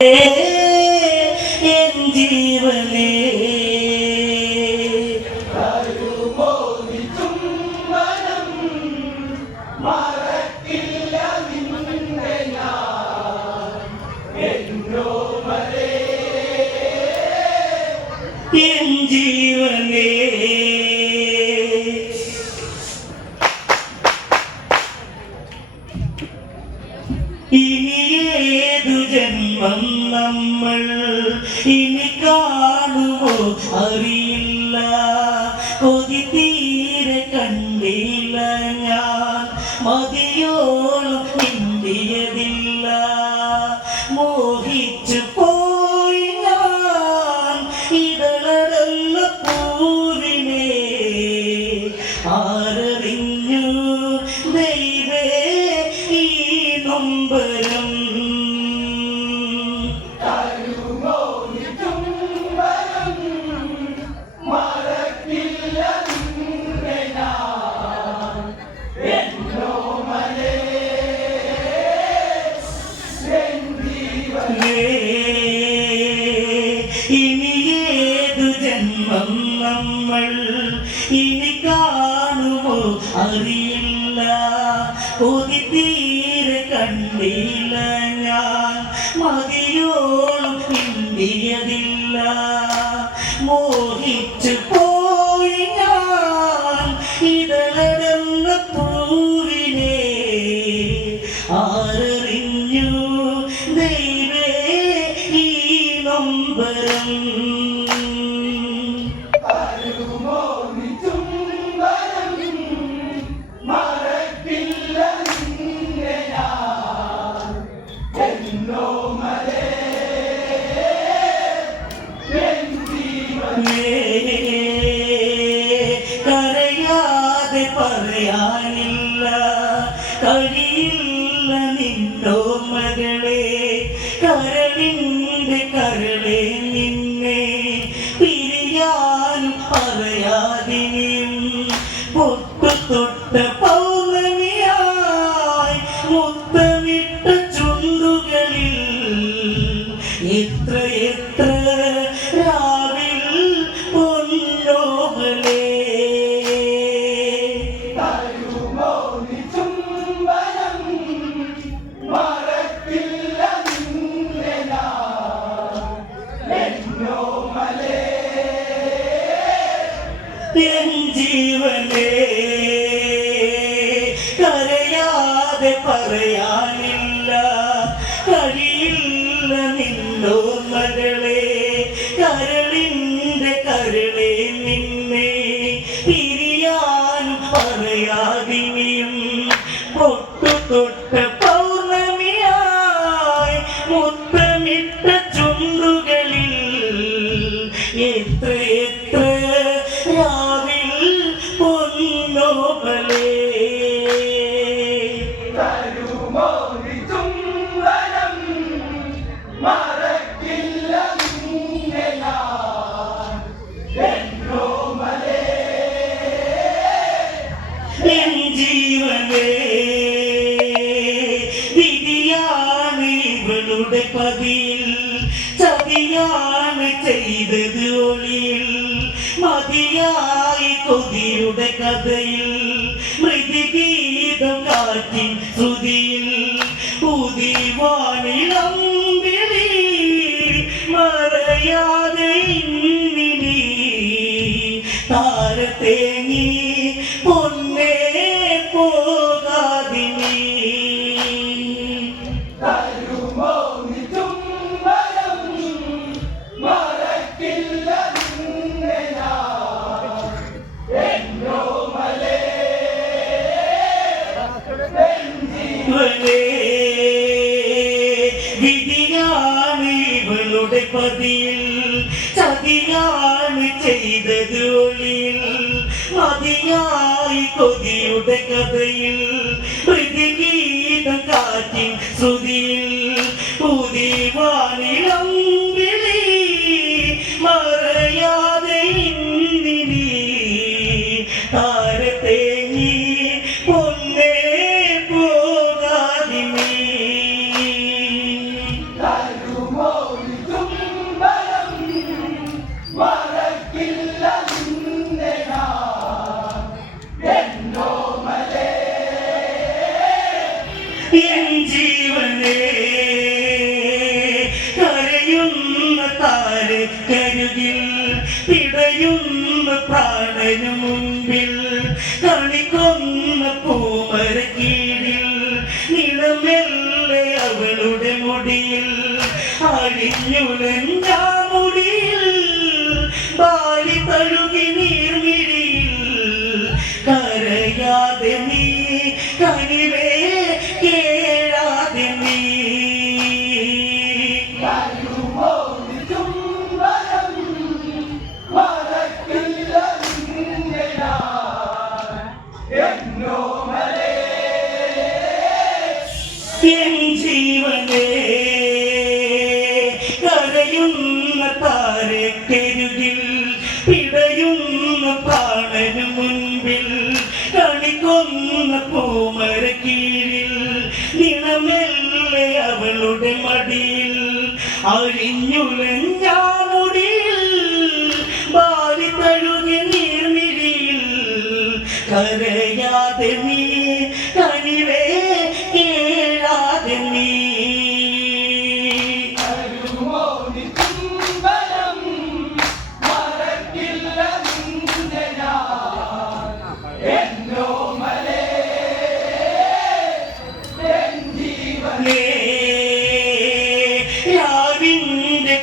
N ജീവനേ N ജീവനേ ഇനിയേതു ജന്മം നമ്മൾ ഇനി കാണുമോ അറിയില്ല. കൊതി തീരെ കണ്ടില്ല ഞാൻ, മതിയോളം ഇന്ത്യതില്ല. മോഹിച്ചു പോയി ഞാൻ ഇതളടന്ന പൂവിനെ. ആരറിഞ്ഞു ദൈവേ ഈ നൊമ്പരം. ഇനിയേതു ജന്മം നമ്മൾ ഇനി കാണുമോ അറിയില്ല. കൊതി തീരെ കണ്ടില്ല ഞാൻ, മതിയോളം ഇന്ത്യതില്ല. മോഹിച്ചു പോയി ഞാൻ ഇതളടന്ന പൂവിനെ. ആരറിഞ്ഞു ദൈവേ ഈ നൊമ്പരം. കരയാതെ പറയാനില്ല, കഴിയില്ല നിന്നോ മകളെ. കരളിൻ്റെ കരളെ നിന്നെ പിരിയാനും പറയാതിനിയും. പൊട്ടു തൊട്ട പൗർണമിയായി മുത്തമിട്ട ചുണ്ടുകളിൽ എത്ര എത്ര രാവിൽ പൊന്നോമലേ. എൻ ജീവനേ കരയാതെ പറയാനില്ല, കഴിയില്ല നിന്നോ മകളെ. കരളിൻ്റെ കരളെ നിന്നെ പിരിയാനും പറയാതിനിയും. പൊട്ടു തൊട്ട പൗർണമിയായി മുത്തമിട്ട ചുണ്ടുകളിൽ എത്ര എത്ര രാവിൽ പൊന്നോമലേ. എൻ ജീവനേ വിധിയാണ് ഇവളുടെ പതിയിൽ. ചതിയാണ് ചെയ്തത് ഒളിയിൽ. മതിയായി കൊതിയുടെ കഥയിൽ. മൃദുഗീതം കാറ്റിൻ ശ്രുതിയിൽ. ഉദിവാനിളം വിളി മറയാതെ ഇന്നിനി. താരത്തേങ്ങി പൊന്നേ പോകാതിനി. വിധിയാണ് ഇവളുടെ പതിയിൽ. ചതിയാണ് ചെയ്തത് ഒളിയിൽ. മതിയായി കൊതിയുടെ കഥയിൽ. മൃദുഗീതം കാറ്റിൻ ശ്രുതിയിൽ. ഉദിവാനിളം വിളി മറയാതെ ഇന്നിനി. താരത്തേങ്ങി പൊന്നേ പോകാതിനി. താരെ കരുകിൽ പിടയുന്ന പ്രാണനു മുൻപിൽ കണിക്കൊന്ന പൂമര കീഴിൽ നിളമെല്ലെ അവളുടെ മുടിയിൽ അഴിഞ്ഞുലഞ്ഞാ മുടിയിൽ ബാലി തഴുകി നീർമിഴിയിൽ കരയാതെ നീ കനിവേ കേഴാതെ നീ എൻ ജീവനേ കരയുന്ന താരക്കെരുകിൽ പിടയുന്ന പ്രാണനു മുൻപിൽ കണിക്കൊന്ന പൂമര കീഴിൽ നിണമെല്ലെ അവളുടെ മടിയിൽ അഴിഞ്ഞുലഞ്ഞാ മുടിയിൽ ബാലി തഴുകി നീർമിഴിയിൽ കരയാതെ നീ കനിവേ കേഴാതെ നീ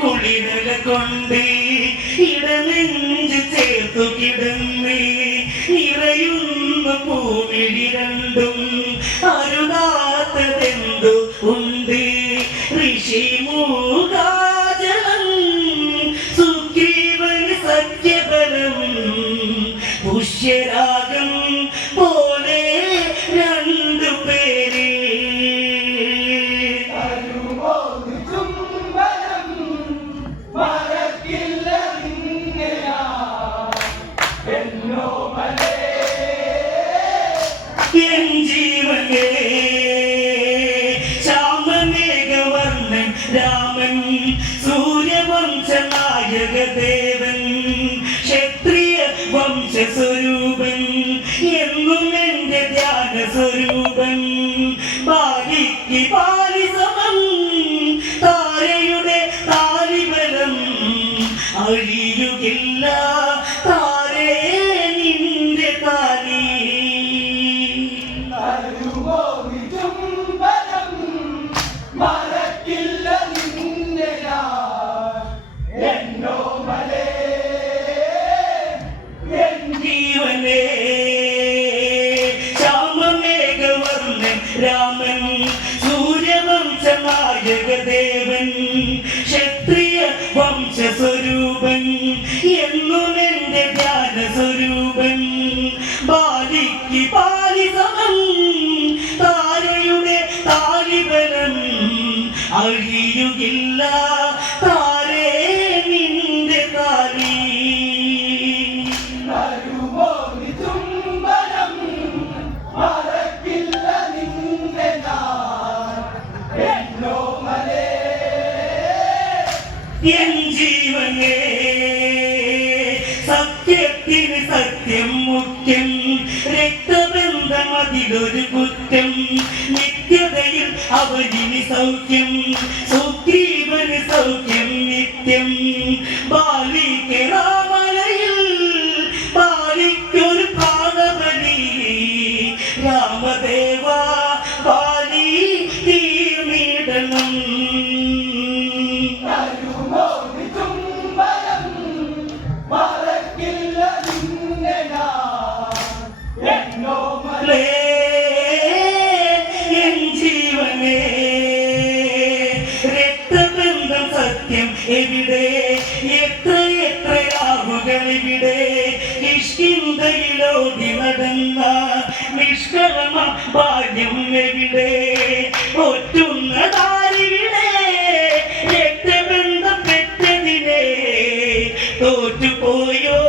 കുളിരല കൊണ്ട് ഇടനെഞ്ച് ചേർത്തു കിടന്ന് നിറയുന്ന പൂവിഴി രണ്ടും അരുതാത്തതെന്തു ഉണ്ട് ഋഷി മൂകാജലം സുഗ്രീവന് സഖ്യബലം പുഷ്യരാഗം പോലെ രണ്ടു പേര് എൻ ജീവനേ ശ്യാമമേഘവർണ്ണൻ രാമൻ സൂര്യവംശനായക ദേവൻ ക്ഷത്രിയ വംശസ്വരൂപൻ എന്നും എന്റെ ധ്യാന സ്വരൂപൻ ബാലിക്ക് ബാലി സമം താരയുടെ താലിബലം അഴിയുകില്ല താരേ നിന്റെ താലി ജീവനേ ശ്യാമമേഘവർണ്ണൻ രാമൻ സൂര്യവംശനായക ദേവൻ ക്ഷത്രിയ വംശസ്വരൂപൻ എന്നും എന്റെ ധ്യാന സ്വരൂപൻ ബാലിക്ക് ബാലി സമം താരയുടെ താലിബലം അഴിയുകില്ല താരേ നിന്റെ താലി എൻ ജീവനേ സത്യത്തിന് സത്യം മുഖ്യം രക്തബന്ധം അതിലൊരു കുറ്റം നിത്യതയിൽ അവനിന് സൗഖ്യം സുഗ്രീവന് സൗഖ്യം നിത്യം ബാലിക്ക് രാമലയിൽ ബാലിക്കൊരു പ്രാണബലി രാമദേവ ബാലി തീർന്നിടണം എൻ ജീവനേ രക്തബന്ധം സത്യം എവിടെ എത്ര എത്ര ആവുകൾ ഇവിടെ നിഷ്കിന്തയിലോടി നടന്ന നിഷ്കളമ ഭാഗ്യം എവിടെ ഒറ്റുന്നതാരിവിടെ രക്തബന്ധം പെറ്റതിനെ തോറ്റുപോയോ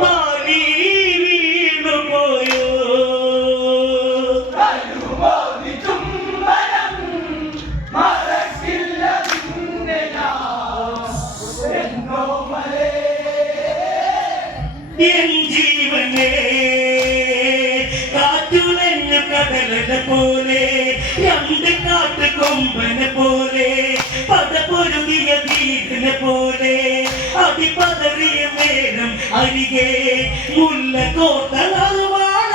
ബാലി വീണുപോയോ എൻ ജീവനേ കാറ്റുലഞ്ഞു കടലന പോലെ രണ്ട് കാട്ടുകൊമ്പനെ പോലെ പദപൊരുതിയ വീടിനെ പോലെ പതറിയ നേരം അരികെ മുല്ല കോട്ട നറുവാഴ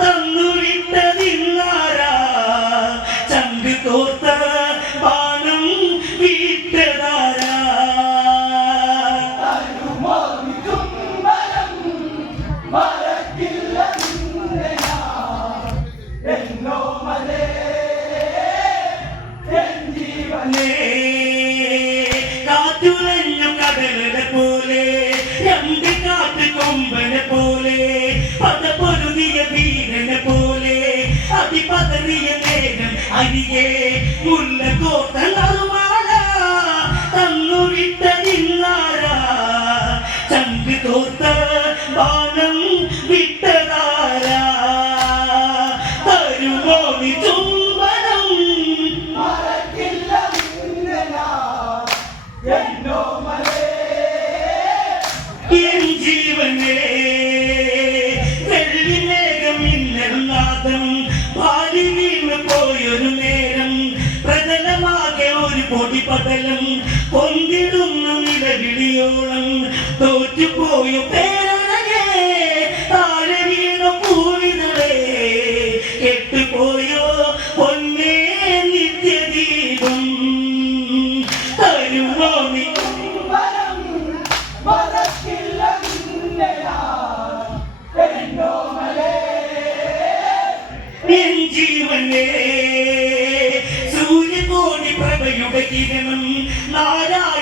തന്നു വിട്ടതിന്നാരാ ചങ്ക് കോർത്ത ബാണം വിട്ടതാരാ കാറ്റുലഞ്ഞു കടലിനെ പോലെ രണ്ട് കാട്ടുകൊമ്പനെ പോലെ പദപൊരുതിയ വീരനെ പോലെ അതിപതറിയ നേരം അരികെ മുല്ല കോട്ട നറുവാഴ തന്നു വിട്ടതിന്നാരാ ചങ്ക് തോർത്ത ബാണം വിട്ടതാരാ തരുമോ നീ ചുംബനം എൻ ജീവനേ വെള്ളിമേഘം ഇന്നനാദം പാടി വീണ് പോയൊരു നേരം പ്രതലമാകെ ഒരു പൊടിപടലം കൊണ്ടിടുന്ന നിലവിളിയോളം തോറ്റുപോയ പേരഴകേ താഴെ വീണു പൂവിതളേ കെട്ടുപോയോ പൊന്നേ നിത്യദീപം തരുമോ നീ എൻ ജീവനേ സൂര്യകോടി പ്രഭയുടെ കിരണം നാരായ